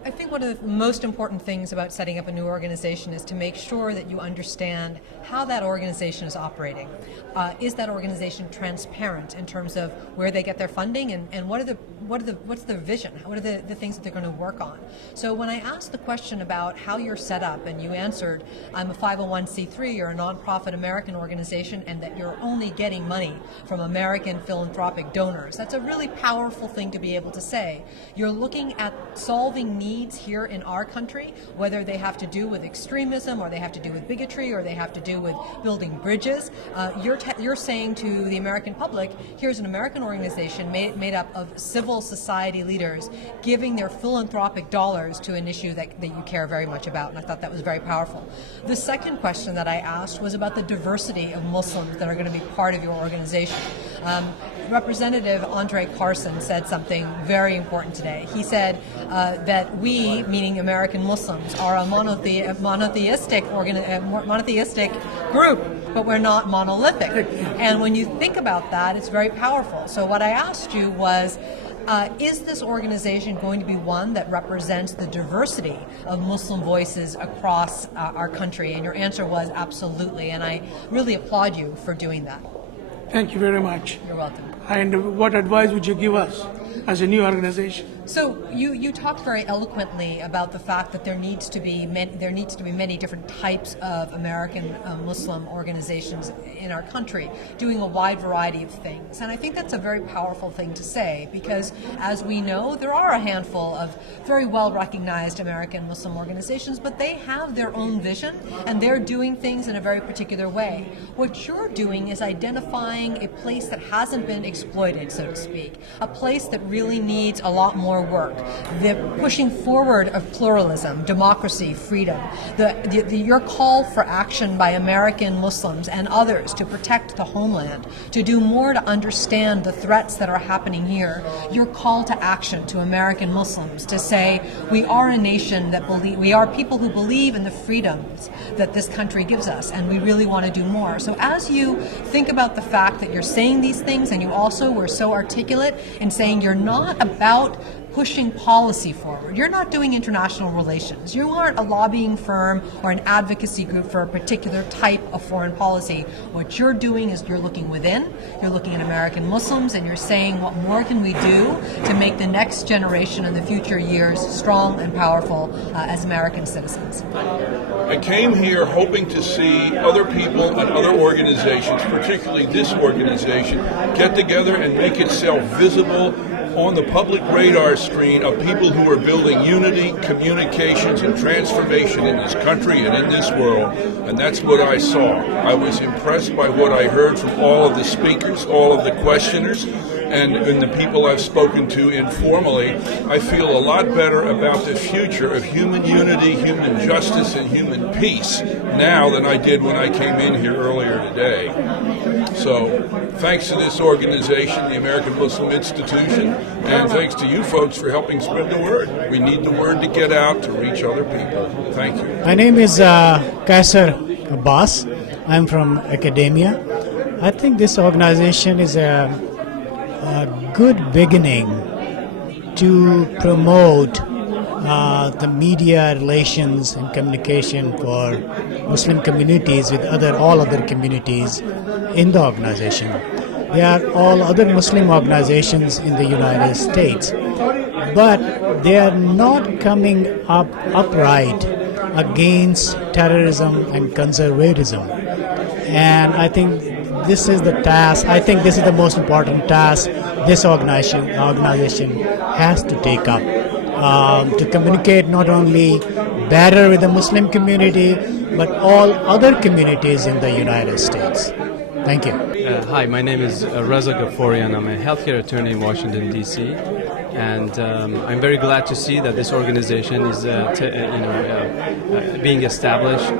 I think one of the most important things about setting up a new organization is to make sure that you understand how that organization is operating. Is that organization transparent in terms of where they get their funding and what's their vision? What are the things that they're going to work on? So when I asked the question about how you're set up and you answered, I'm a 501c3 or a nonprofit American organization and that you're only getting money from American philanthropic donors, that's a really powerful thing to be able to say. You're looking at solving needs here in our country, whether they have to do with extremism or they have to do with bigotry or they have to do with building bridges. You're saying to the American public, here's an American organization made up of civil society leaders giving their philanthropic dollars to an issue that you care very much about, and I thought that was very powerful. The second question that I asked was about the diversity of Muslims that are going to be part of your organization. Representative Andre Carson said something very important today. He said that we, meaning American Muslims, are a monotheistic group, but we're not monolithic. And when you think about that, it's very powerful. So what I asked you was, is this organization going to be one that represents the diversity of Muslim voices across our country? And your answer was absolutely, and I really applaud you for doing that. Thank you very much. You're welcome. And what advice would you give us as a new organization? So you talked very eloquently about the fact that there needs to be many different types of American Muslim organizations in our country doing a wide variety of things, and I think that's a very powerful thing to say because, as we know, there are a handful of very well recognized American Muslim organizations, but they have their own vision and they're doing things in a very particular way. What you're doing is identifying a place that hasn't been exploited, so to speak, a place that really needs a lot more work, the pushing forward of pluralism, democracy, freedom, your call for action by American Muslims and others to protect the homeland, to do more to understand the threats that are happening here, your call to action to American Muslims to say we are a nation that we are people who believe in the freedoms that this country gives us and we really want to do more. So as you think about the fact that you're saying these things and you also were so articulate in saying you're not about pushing policy forward. You're not doing international relations. You aren't a lobbying firm or an advocacy group for a particular type of foreign policy. What you're doing is you're looking within, you're looking at American Muslims, and you're saying what more can we do to make the next generation and the future years strong and powerful as American citizens. I came here hoping to see other people and other organizations, particularly this organization, get together and make itself visible on the public radar screen of people who are building unity, communications, and transformation in this country and in this world, and that's what I saw. I was impressed by what I heard from all of the speakers, all of the questioners, and the people I've spoken to informally. I feel a lot better about the future of human unity, human justice, and human peace now than I did when I came in here earlier today. So thanks to this organization, the American Muslim Institution, and thanks to you folks for helping spread the word. We need the word to get out to reach other people. Thank you. My name is Kaisar Abbas. I'm from academia. I think this organization is a good beginning to promote the media relations and communication for Muslim communities with all other communities in the organization. There are all other Muslim organizations in the United States, but they are not coming up upright against terrorism and conservatism. And I think this is the task. I think this is the most important task this organization has to take up, to communicate not only better with the Muslim community, but all other communities in the United States. Thank you. Hi, my name is Reza Ghaffarian. I'm a healthcare attorney in Washington, D.C. And I'm very glad to see that this organization is being established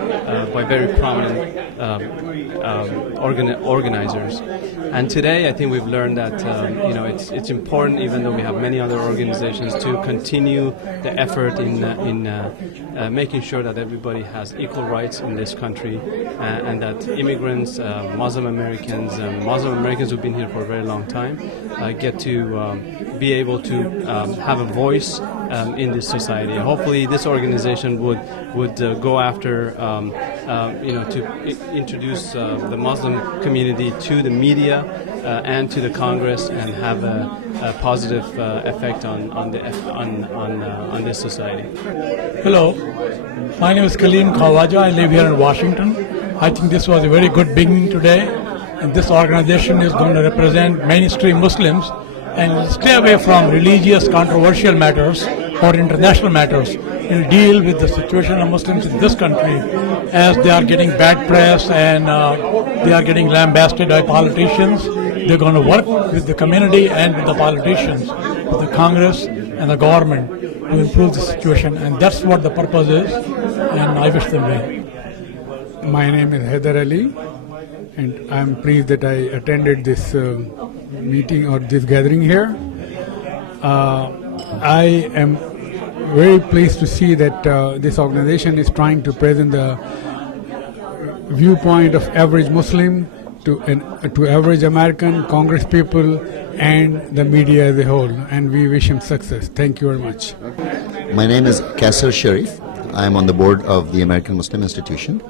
by very prominent organizers. And today, I think we've learned that it's important, even though we have many other organizations, to continue the effort in making sure that everybody has equal rights in this country, and that immigrants, Muslim Americans who've been here for a very long time, get to be able to have a voice in this society. Hopefully, this organization would go after to introduce the Muslim community to the media and to the Congress and have a positive effect on this society. Hello, my name is Kaleem Khawaja. I live here in Washington. I think this was a very good beginning today, and this organization is going to represent mainstream Muslims and stay away from religious controversial matters or international matters. It will deal with the situation of Muslims in this country as they are getting bad press and they are getting lambasted by politicians. They're going to work with the community and with the politicians, with the Congress and the government to improve the situation, and that's what the purpose is, and I wish them well. My name is Haider Ali, and I'm pleased that I attended this meeting or this gathering here. I am very pleased to see that this organization is trying to present the viewpoint of average Muslim to average American, Congress people, and the media as a whole, and we wish him success. Thank you very much. My name is Kassar Sharif. I am on the board of the American Muslim Institution,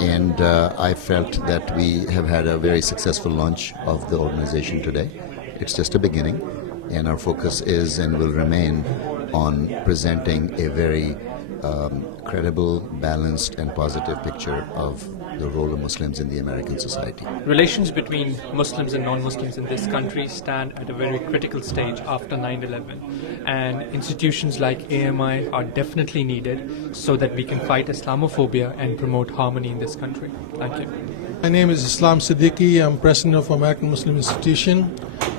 and I felt that we have had a very successful launch of the organization today. It's just a beginning, and our focus is and will remain on presenting a very credible, balanced, and positive picture of the role of Muslims in the American society. Relations between Muslims and non-Muslims in this country stand at a very critical stage after 9/11, and institutions like AMI are definitely needed so that we can fight Islamophobia and promote harmony in this country. Thank you. My name is Islam Siddiqui. I'm president of American Muslim Institution,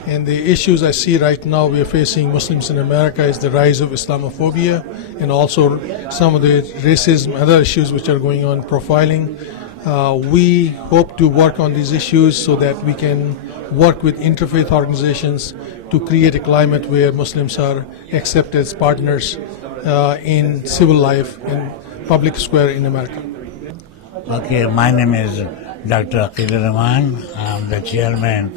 and the issues I see right now we are facing Muslims in America is the rise of Islamophobia and also some of the racism, other issues which are going on, profiling. We hope to work on these issues so that we can work with interfaith organizations to create a climate where Muslims are accepted as partners in civil life and public square in America. Okay, my name is Dr. Aqil Rahman. I'm the chairman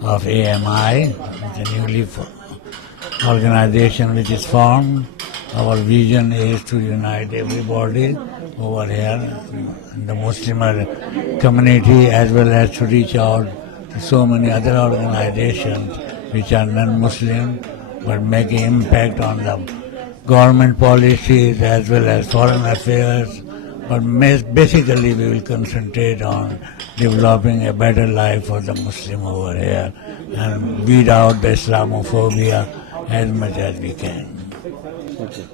of AMI, the newly organization which is formed. Our vision is to unite everybody over here, the Muslim community, as well as to reach out to so many other organizations which are non-Muslim but make an impact on the government policies as well as foreign affairs. But basically we will concentrate on developing a better life for the Muslim over here and weed out the Islamophobia as much as we can. Okay.